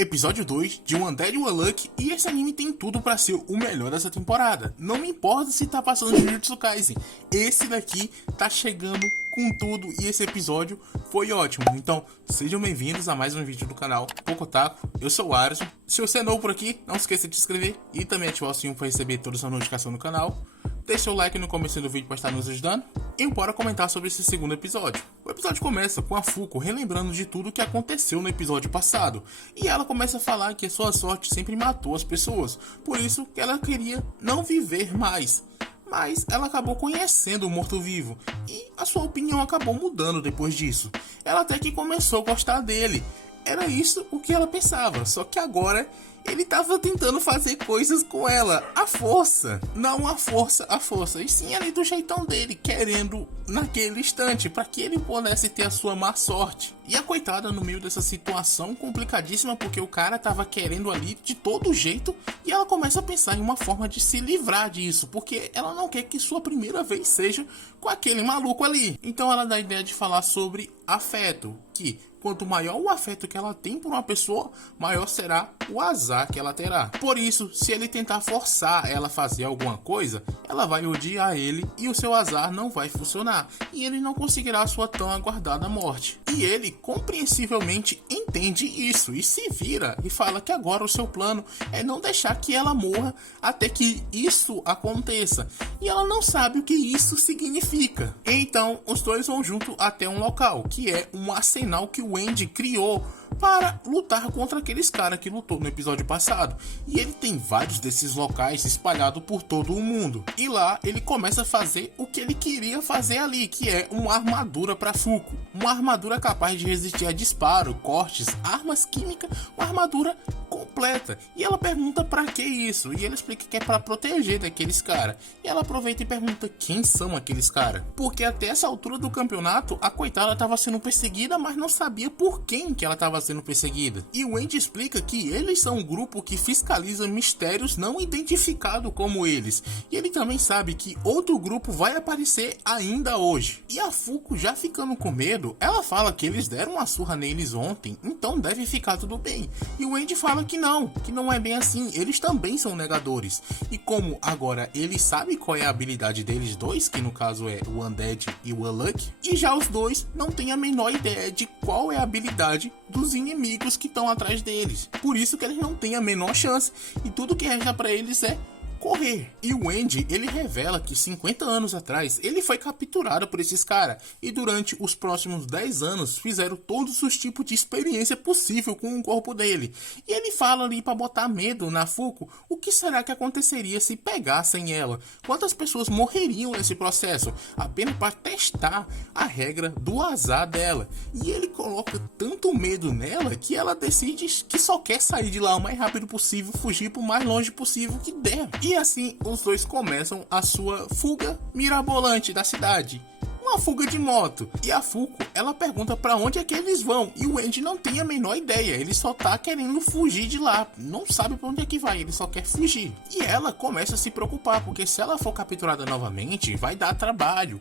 Episódio 2 de One Dead One Lucky, e esse anime tem tudo pra ser o melhor dessa temporada. Não me importa se tá passando Jujutsu Kaisen, esse daqui tá chegando com tudo e esse episódio foi ótimo. Então sejam bem-vindos a mais um vídeo do canal Pocotaku. Eu sou o Arison. Se você é novo por aqui, não esqueça de se inscrever e também ativar o sininho para receber todas as notificações no canal. Deixe seu like no começo do vídeo para estar nos ajudando. E bora comentar sobre esse segundo episódio. O episódio começa com a Fuko relembrando de tudo que aconteceu no episódio passado. E ela começa a falar que a sua sorte sempre matou as pessoas. Por isso que ela queria não viver mais. Mas ela acabou conhecendo o morto-vivo. E a sua opinião acabou mudando depois disso. Ela até que começou a gostar dele. Era isso o que ela pensava. Só que agora ele estava tentando fazer coisas com ela, à força. Não à força, e sim ali do jeitão dele, querendo naquele instante, para que ele pudesse ter a sua má sorte. E a coitada no meio dessa situação complicadíssima, porque o cara estava querendo ali de todo jeito, e ela começa a pensar em uma forma de se livrar disso, porque ela não quer que sua primeira vez seja com aquele maluco ali. Então ela dá a ideia de falar sobre afeto, que quanto maior o afeto que ela tem por uma pessoa, maior será o azar que ela terá. Por isso, se ele tentar forçar ela a fazer alguma coisa, ela vai odiar ele e o seu azar não vai funcionar. E ele não conseguirá a sua tão aguardada morte. E ele, compreensivelmente, entende isso e se vira e fala que agora o seu plano é não deixar que ela morra até que isso aconteça. E ela não sabe o que isso significa. Então, os dois vão junto até um local, que é um arsenal que o Andy criou para lutar contra aqueles caras que lutou no episódio passado. E ele tem vários desses locais espalhados por todo o mundo. E lá ele começa a fazer o que ele queria fazer ali, que é uma armadura para Fuko. Uma armadura capaz de resistir a disparo, cortes, armas químicas, uma armadura completa. E ela pergunta para que isso? E ele explica que é para proteger daqueles caras. E ela aproveita e pergunta quem são aqueles caras. Porque até essa altura do campeonato, a coitada estava sendo perseguida, mas não sabia por quem que ela estava sendo perseguida. E o Andy explica que eles são um grupo que fiscaliza mistérios não identificados como eles. E ele também sabe que outro grupo vai aparecer ainda hoje. E a Fuko, já ficando com medo, ela fala que eles deram uma surra neles ontem, então deve ficar tudo bem. E o Andy fala que não é bem assim, eles também são negadores. E como agora ele sabe qual é a habilidade deles dois, que no caso é o Undead e o Unlucky, e já os dois não têm a menor ideia de qual é a habilidade dos inimigos que estão atrás deles. Por isso que eles não têm a menor chance, e tudo que resta para eles é correr. E o Andy, ele revela que 50 anos atrás ele foi capturado por esses caras e durante os próximos 10 anos fizeram todos os tipos de experiência possível com o corpo dele. E ele fala ali para botar medo na Fuko, o que será que aconteceria se pegassem ela? Quantas pessoas morreriam nesse processo? Apenas para testar a regra do azar dela. E ele coloca tanto medo nela que ela decide que só quer sair de lá o mais rápido possível, fugir pro mais longe possível que der. E assim os dois começam a sua fuga mirabolante da cidade. Uma fuga de moto. E a Fuko, ela pergunta pra onde é que eles vão. E o Andy não tem a menor ideia. Ele só tá querendo fugir de lá. Não sabe pra onde é que vai. Ele só quer fugir. E ela começa a se preocupar. Porque se ela for capturada novamente, vai dar trabalho.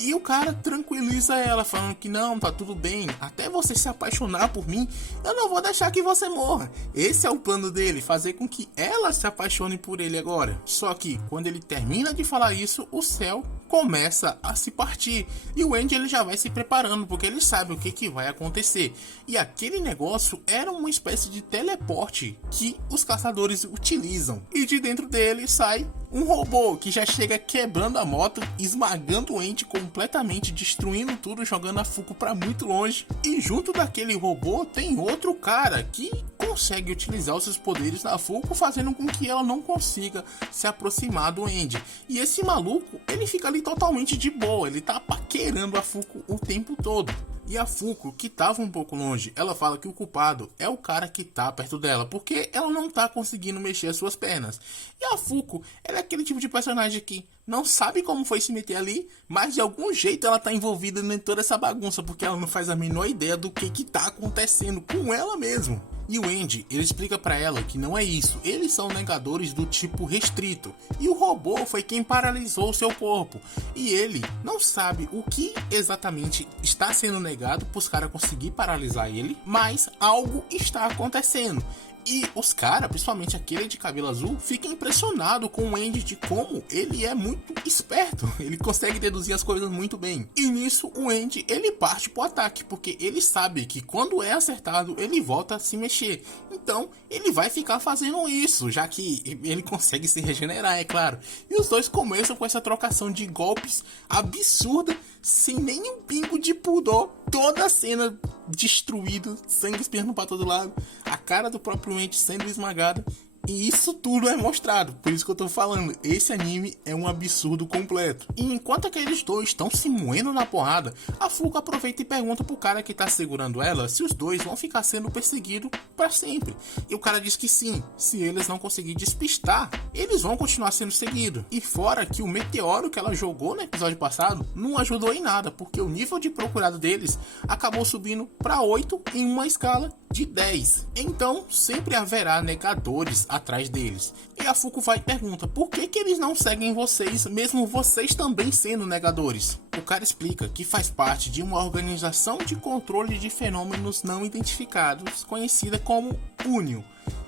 E o cara tranquiliza ela, falando que não, tá tudo bem. Até você se apaixonar por mim, eu não vou deixar que você morra. Esse é o plano dele, fazer com que ela se apaixone por ele agora. Só que quando ele termina de falar isso, o céu começa a se partir. E o Andy, ele já vai se preparando, porque ele sabe o que vai acontecer. E aquele negócio era uma espécie de teleporte que os caçadores utilizam. E de dentro dele sai um robô que já chega quebrando a moto, esmagando o Andy completamente, destruindo tudo, jogando a Fuko para muito longe. E junto daquele robô tem outro cara que consegue utilizar os seus poderes na Fuko, fazendo com que ela não consiga se aproximar do Andy. E esse maluco, ele fica ali totalmente de boa, ele tá paquerando a Fuko o tempo todo. E a Fuko, que estava um pouco longe, ela fala que o culpado é o cara que tá perto dela, porque ela não tá conseguindo mexer as suas pernas. E a Fuko, ela é aquele tipo de personagem que não sabe como foi se meter ali, mas de algum jeito ela tá envolvida em toda essa bagunça, porque ela não faz a menor ideia do que tá acontecendo com ela mesmo. E o Andy, ele explica pra ela que não é isso, eles são negadores do tipo restrito, e o robô foi quem paralisou seu corpo, e ele não sabe o que exatamente está sendo negado para os caras conseguir paralisar ele, mas algo está acontecendo. E os caras, principalmente aquele de cabelo azul, ficam impressionados com o Andy de como ele é muito esperto. Ele consegue deduzir as coisas muito bem. E nisso o Andy, ele parte pro ataque, porque ele sabe que quando é acertado, ele volta a se mexer. Então, ele vai ficar fazendo isso, já que ele consegue se regenerar, é claro. E os dois começam com essa trocação de golpes absurda, sem nenhum pingo de pudor. Toda a cena destruída, sangue espirrando para todo lado, a cara do próprio Andy sendo esmagada, e isso tudo é mostrado. Por isso que eu tô falando, esse anime é um absurdo completo. E enquanto aqueles dois estão se moendo na porrada, a Fuko aproveita e pergunta pro cara que tá segurando ela se os dois vão ficar sendo perseguidos para sempre. E o cara diz que sim, se eles não conseguirem despistar, eles vão continuar sendo seguidos. E fora que o meteoro que ela jogou no episódio passado não ajudou em nada, porque o nível de procurado deles acabou subindo para 8 em uma escala de 10. Então sempre haverá negadores atrás deles. E a Fuko vai e pergunta por que eles não seguem vocês, mesmo vocês também sendo negadores. O cara explica que faz parte de uma organização de controle de fenômenos não identificados, conhecida como UNIO.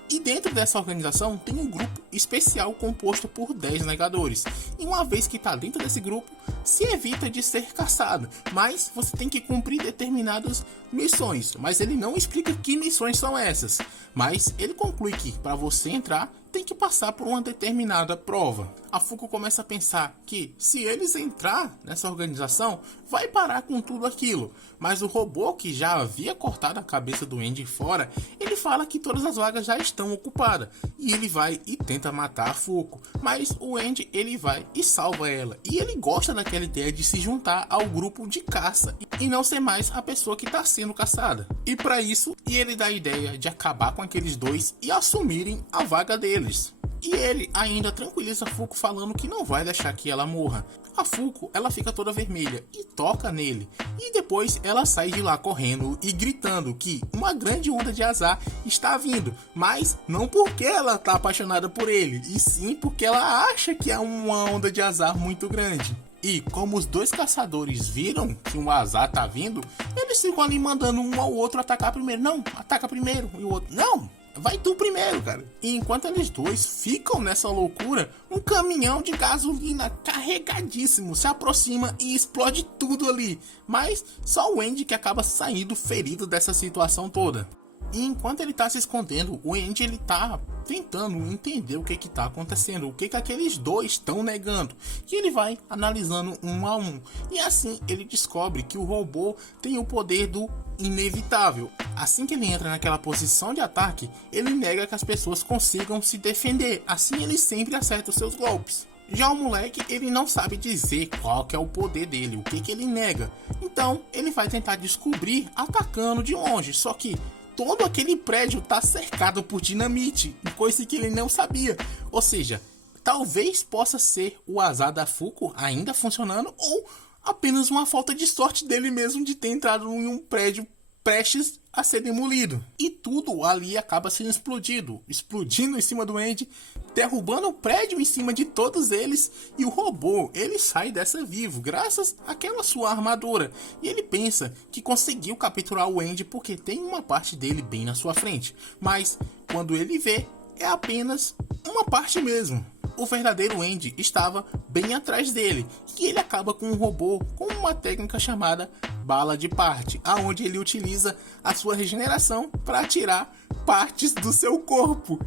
E dentro dessa organização tem um grupo especial composto por 10 negadores. E uma vez que está dentro desse grupo, se evita de ser caçado, mas você tem que cumprir determinadas missões. Mas ele não explica que missões são essas. Mas ele conclui que para você entrar, tem que passar por uma determinada prova. A Fuko começa a pensar que se eles entrar nessa organização, vai parar com tudo aquilo. Mas o robô que já havia cortado a cabeça do Andy fora, ele fala que todas as vagas já estão ocupadas. E ele vai e tenta matar a Fuko. Mas o Andy, ele vai e salva ela. E ele gosta daquela ideia de se juntar ao grupo de caça e não ser mais a pessoa que está sendo caçada. E para isso, ele dá a ideia de acabar com aqueles dois e assumirem a vaga deles. E ele ainda tranquiliza a Fuko falando que não vai deixar que ela morra. A Fuko, ela fica toda vermelha e toca nele. E depois ela sai de lá correndo e gritando que uma grande onda de azar está vindo. Mas não porque ela está apaixonada por ele, e sim porque ela acha que é uma onda de azar muito grande. E como os dois caçadores viram que um azar tá vindo, eles ficam ali mandando um ao outro atacar primeiro. Não, ataca primeiro. E o outro, não, vai tu primeiro, cara. E enquanto eles dois ficam nessa loucura, um caminhão de gasolina carregadíssimo se aproxima e explode tudo ali. Mas só o Andy que acaba saindo ferido dessa situação toda. E enquanto ele tá se escondendo, o Andy, ele tá tentando entender o que tá acontecendo, o que aqueles dois estão negando. E ele vai analisando um a um. E assim ele descobre que o robô tem o poder do inevitável. Assim que ele entra naquela posição de ataque, ele nega que as pessoas consigam se defender. Assim ele sempre acerta os seus golpes. Já o moleque, ele não sabe dizer qual que é o poder dele, o que ele nega. Então ele vai tentar descobrir atacando de longe, só que todo aquele prédio está cercado por dinamite, coisa que ele não sabia. Ou seja, talvez possa ser o azar da Fuko ainda funcionando, ou apenas uma falta de sorte dele mesmo de ter entrado em um prédio prestes a ser demolido. E tudo ali acaba sendo explodindo em cima do Andy, derrubando o prédio em cima de todos eles. E o robô, ele sai dessa vivo, graças àquela sua armadura. E ele pensa que conseguiu capturar o Andy porque tem uma parte dele bem na sua frente. Mas quando ele vê, é apenas uma parte mesmo. O verdadeiro Andy estava bem atrás dele, e ele acaba com um robô com uma técnica chamada bala de parte, aonde ele utiliza a sua regeneração para tirar partes do seu corpo.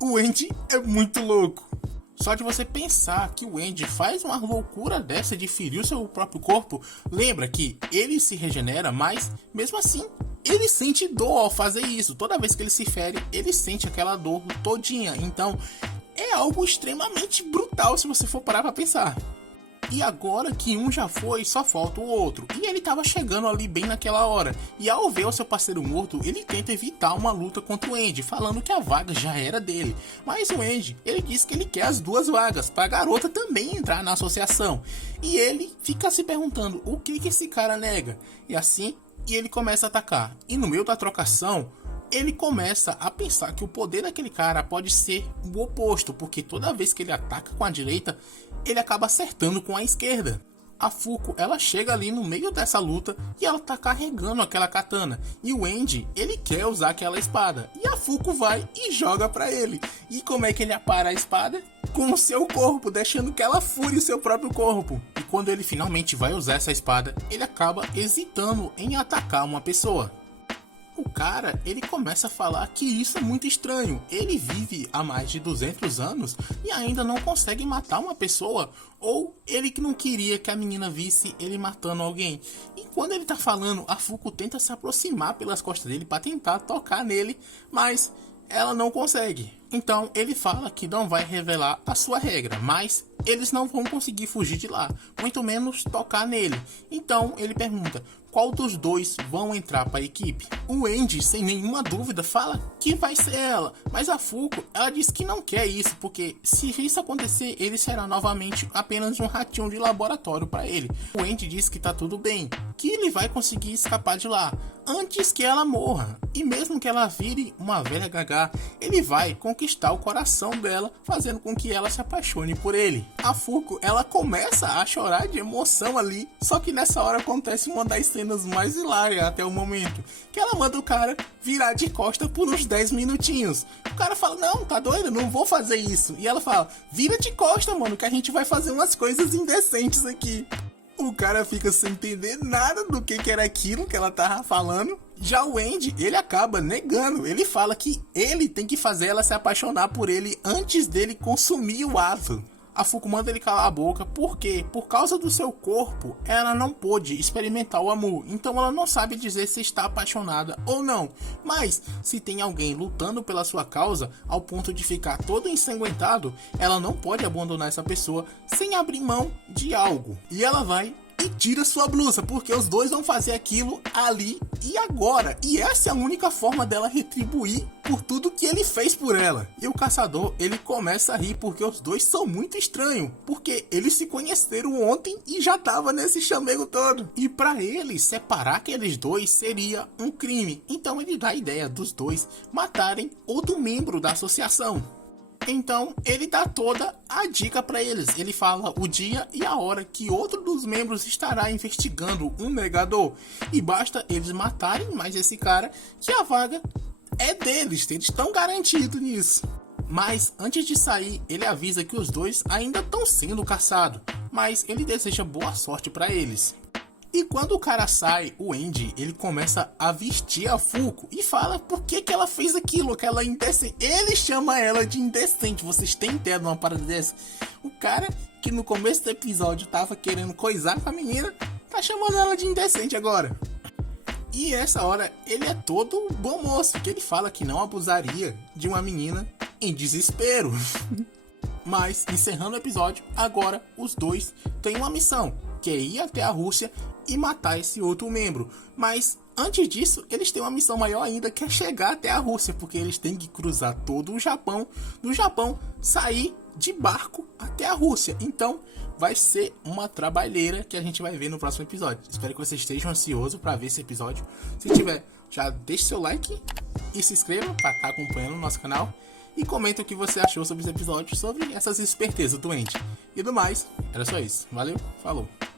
O Andy é muito louco. Só de você pensar que o Andy faz uma loucura dessa de ferir o seu próprio corpo, lembra que ele se regenera, mas mesmo assim ele sente dor ao fazer isso. Toda vez que ele se fere, ele sente aquela dor todinha. Então é algo extremamente brutal se você for parar pra pensar. E agora que um já foi, só falta o outro. E ele tava chegando ali bem naquela hora. E ao ver o seu parceiro morto, ele tenta evitar uma luta contra o Andy, falando que a vaga já era dele. Mas o Andy, ele diz que ele quer as duas vagas, pra garota também entrar na associação. E ele fica se perguntando o que esse cara nega. E assim, ele começa a atacar. E no meio da trocação, ele começa a pensar que o poder daquele cara pode ser o oposto, porque toda vez que ele ataca com a direita, ele acaba acertando com a esquerda. A Fuko, ela chega ali no meio dessa luta e ela tá carregando aquela katana. E o Andy, ele quer usar aquela espada. E a Fuko vai e joga pra ele. E como é que ele apara a espada? Com o seu corpo, deixando que ela fure o seu próprio corpo. E quando ele finalmente vai usar essa espada, ele acaba hesitando em atacar uma pessoa. O cara, ele começa a falar que isso é muito estranho. Ele vive há mais de 200 anos e ainda não consegue matar uma pessoa. Ou ele que não queria que a menina visse ele matando alguém. E quando ele tá falando, a Fuko tenta se aproximar pelas costas dele para tentar tocar nele, mas ela não consegue. Então ele fala que não vai revelar a sua regra, mas eles não vão conseguir fugir de lá, muito menos tocar nele. Então ele pergunta: qual dos dois vão entrar para a equipe? O Andy, sem nenhuma dúvida, fala que vai ser ela, mas a Fuko, ela diz que não quer isso, porque se isso acontecer, ele será novamente apenas um ratinho de laboratório para ele. O Andy diz que tá tudo bem, que ele vai conseguir escapar de lá antes que ela morra, e mesmo que ela vire uma velha gaga, ele vai conquistar o coração dela, fazendo com que ela se apaixone por ele. A Fuko, ela começa a chorar de emoção ali, só que nessa hora acontece uma das cenas mais hilárias até o momento, que ela manda o cara virar de costa por uns 10 minutinhos. O cara fala: não, tá doido, não vou fazer isso. E ela fala: vira de costa, mano, que a gente vai fazer umas coisas indecentes aqui. O cara fica sem entender nada do que era aquilo que ela tava falando. Já o Andy, ele acaba negando. Ele fala que ele tem que fazer ela se apaixonar por ele antes dele consumir o ato. A Fuko manda ele calar a boca, porque por causa do seu corpo, ela não pôde experimentar o amor. Então ela não sabe dizer se está apaixonada ou não. Mas se tem alguém lutando pela sua causa, ao ponto de ficar todo ensanguentado, ela não pode abandonar essa pessoa sem abrir mão de algo. E ela vai e tira sua blusa, porque os dois vão fazer aquilo ali e agora. E essa é a única forma dela retribuir por tudo que ele fez por ela. E o caçador, ele começa a rir, porque os dois são muito estranhos, porque eles se conheceram ontem e já tava nesse chamego todo. E para ele, separar aqueles dois seria um crime. Então ele dá a ideia dos dois matarem outro membro da associação. Então ele dá toda a dica para eles. Ele fala o dia e a hora que outro dos membros estará investigando um negador. E basta eles matarem mais esse cara, que a vaga é deles. Eles estão garantidos nisso. Mas antes de sair, ele avisa que os dois ainda estão sendo caçados. Mas ele deseja boa sorte para eles. E quando o cara sai, o Andy, ele começa a vestir a Fuko e fala por que ela fez aquilo, aquela indecente. Ele chama ela de indecente. Vocês têm ideia de uma parada dessa? O cara que no começo do episódio tava querendo coisar com a menina, tá chamando ela de indecente agora. E essa hora ele é todo bom moço, que ele fala que não abusaria de uma menina em desespero. Mas, encerrando o episódio, agora os dois têm uma missão, que é ir até a Rússia e matar esse outro membro. Mas antes disso, eles têm uma missão maior ainda, que é chegar até a Rússia, porque eles têm que cruzar todo o Japão, do Japão sair de barco até a Rússia. Então vai ser uma trabalheira que a gente vai ver no próximo episódio. Espero que vocês estejam ansiosos para ver esse episódio. Se tiver, já deixe seu like e se inscreva para estar acompanhando o nosso canal. E comenta o que você achou sobre esse episódio, sobre essas espertezas do Andy. E do mais, era só isso. Valeu, falou!